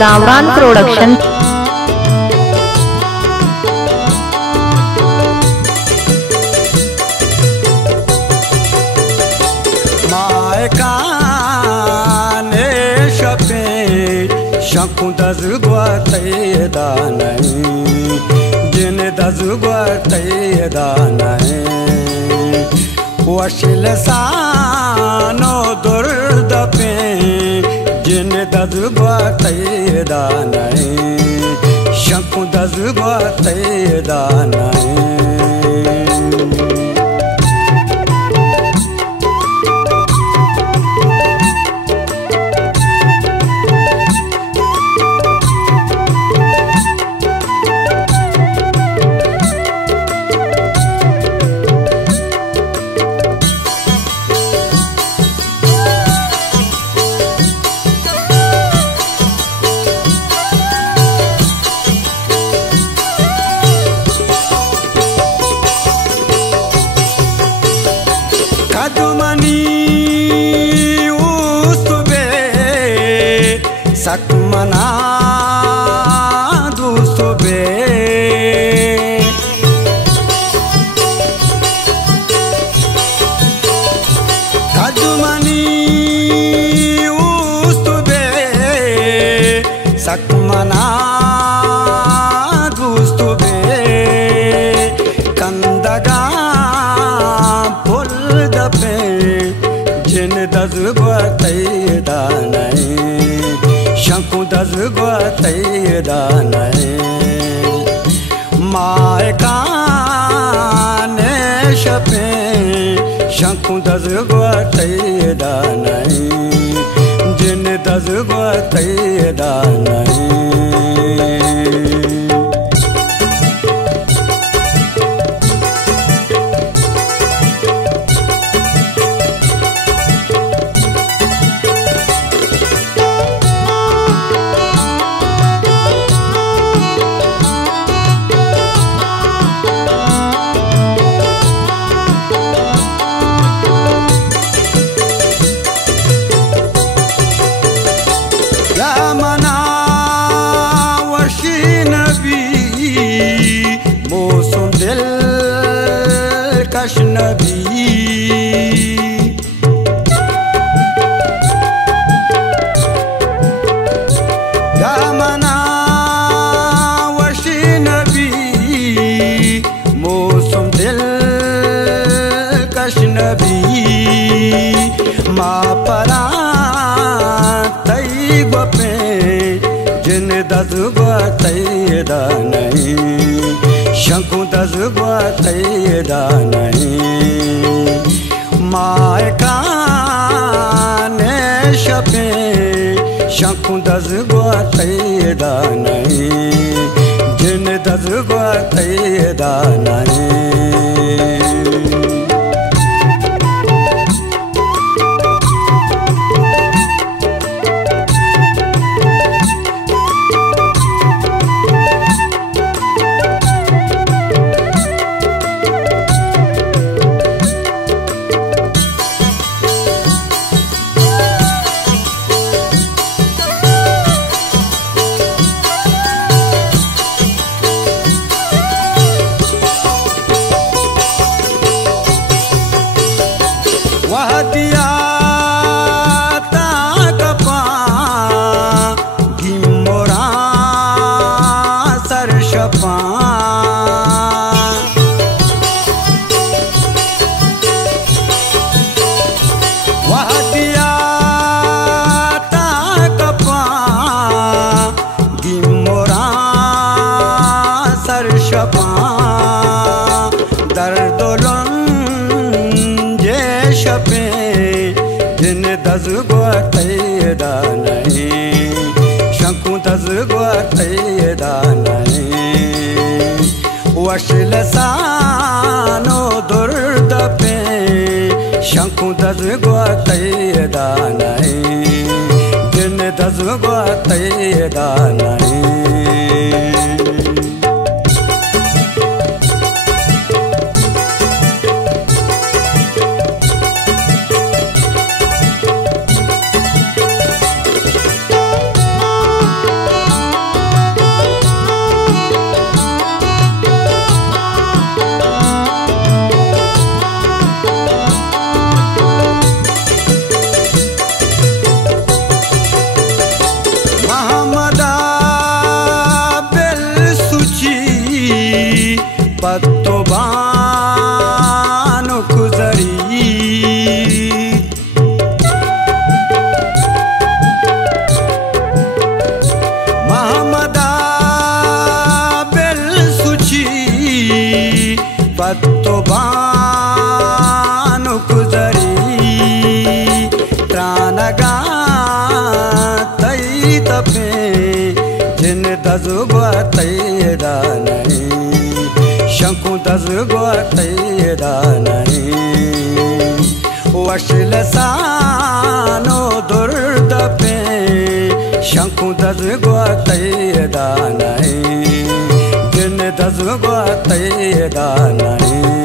गावरान प्रोडक्शन। शंकु दज ग्वाते दानई जिन दज ग्वाते दानई वशिल सानो दुर्द पे जिन दज ग्वाते दानई शंकु दज ग्वाते दानई सकमना दूसबे खजुमनी उस्तबे सकमना दूसबे कंदगा फुल दपे जिन दज ग्वाते दानई शंकु दज ग्वाते दानई माय काने शपे शंकु दज ग्वाते दानई जिन दज ग्वाते दानई नबी दामना वशी नबी मौसम दिल कश नबी माँ परा तई बपे जिन दज ग्वाते दानई शंकु दज ग्वाते दानई माय काने शपे शंकु दज ग्वाते दानई जिन दज ग्वाते दानई वह दिया ताकपा गिमोरा सरशपा वह दिया ताकपा गिमोरा सरशपा दर्दोलन शपे जिन दज ग्वाते दानई शंकु दज ग्वाते दानई वशिल सानो दुर्द पे शंकु दज ग्वाते दानई जिन दज ग्वाते दानई पे जिन दजुगो तैदा नहीं शंकु दजुगो तैदा नहीं वशिल सानो दुर्द पे शंकु दजुगो तैदा नहीं जिन दजुगो तैदा नहीं